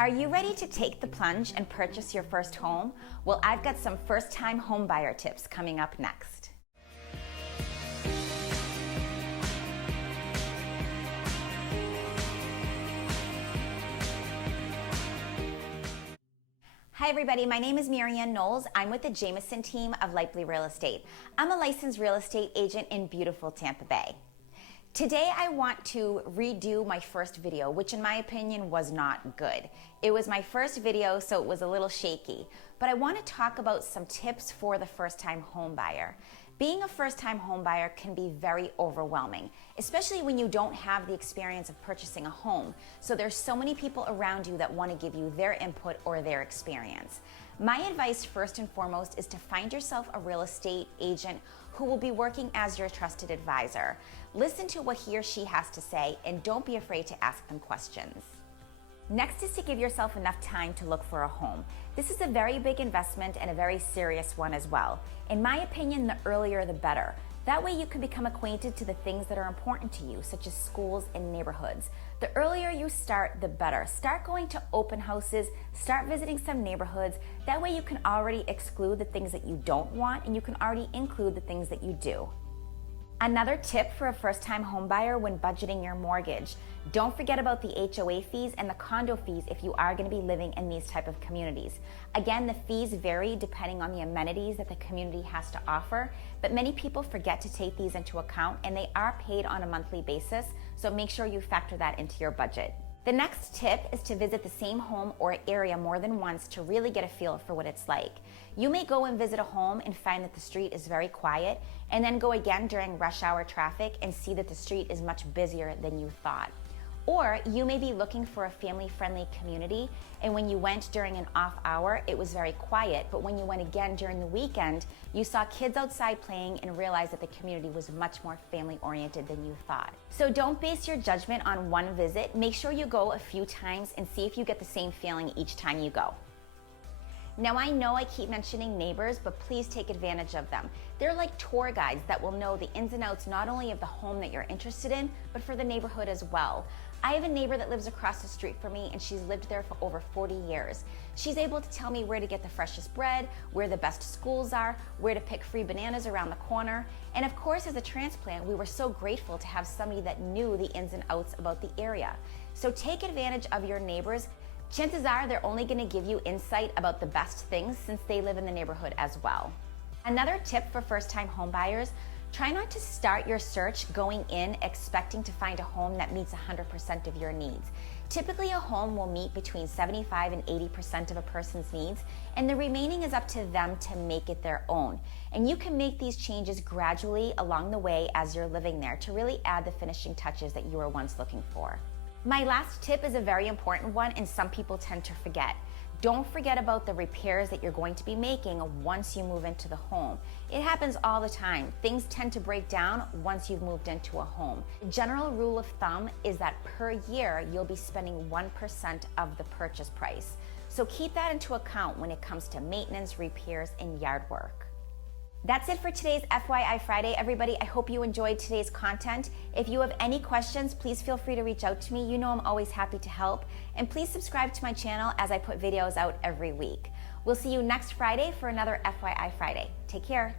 Are you ready to take the plunge and purchase your first home? Well, I've got some first-time homebuyer tips coming up next. Hi everybody, my name is Marianne Knowles. I'm with the Jameson team of Lively Real Estate. I'm a licensed real estate agent in beautiful Tampa Bay. Today I want to redo my first video, which in my opinion was not good. It was my first video, so it was a little shaky. But I want to talk about some tips for the first-time home buyer. Being a first-time home buyer can be very overwhelming, especially when you don't have the experience of purchasing a home. So there's so many people around you that want to give you their input or their experience. My advice first and foremost is to find yourself a real estate agent who will be working as your trusted advisor. Listen to what he or she has to say and don't be afraid to ask them questions. Next is to give yourself enough time to look for a home. This is a very big investment and a very serious one as well. In my opinion, the earlier the better. That way you can become acquainted to the things that are important to you, such as schools and neighborhoods. The earlier you start, the better. Start going to open houses, start visiting some neighborhoods. That way you can already exclude the things that you don't want and you can already include the things that you do. Another tip for a first-time homebuyer when budgeting your mortgage: don't forget about the HOA fees and the condo fees if you are going to be living in these type of communities. Again, the fees vary depending on the amenities that the community has to offer, but many people forget to take these into account and they are paid on a monthly basis, so make sure you factor that into your budget. The next tip is to visit the same home or area more than once to really get a feel for what it's like. You may go and visit a home and find that the street is very quiet, and then go again during rush hour traffic and see that the street is much busier than you thought. Or you may be looking for a family-friendly community, and when you went during an off hour, it was very quiet, but when you went again during the weekend, you saw kids outside playing and realized that the community was much more family-oriented than you thought. So don't base your judgment on one visit. Make sure you go a few times and see if you get the same feeling each time you go. Now I know I keep mentioning neighbors, but please take advantage of them. They're like tour guides that will know the ins and outs not only of the home that you're interested in, but for the neighborhood as well. I have a neighbor that lives across the street from me and she's lived there for over 40 years. She's able to tell me where to get the freshest bread, where the best schools are, where to pick free bananas around the corner. And of course, as a transplant, we were so grateful to have somebody that knew the ins and outs about the area. So take advantage of your neighbors. Chances are they're only going to give you insight about the best things since they live in the neighborhood as well. Another tip for first-time homebuyers: try not to start your search going in expecting to find a home that meets 100% of your needs. Typically, a home will meet between 75 and 80% of a person's needs, and the remaining is up to them to make it their own. And you can make these changes gradually along the way as you're living there to really add the finishing touches that you were once looking for. My last tip is a very important one, and some people tend to forget. Don't forget about the repairs that you're going to be making once you move into the home. It happens all the time. Things tend to break down once you've moved into a home. The general rule of thumb is that per year, you'll be spending 1% of the purchase price. So keep that into account when it comes to maintenance, repairs, and yard work. That's it for today's FYI Friday, everybody. I hope you enjoyed today's content. If you have any questions, please feel free to reach out to me. You know I'm always happy to help. And please subscribe to my channel as I put videos out every week. We'll see you next Friday for another FYI Friday. Take care.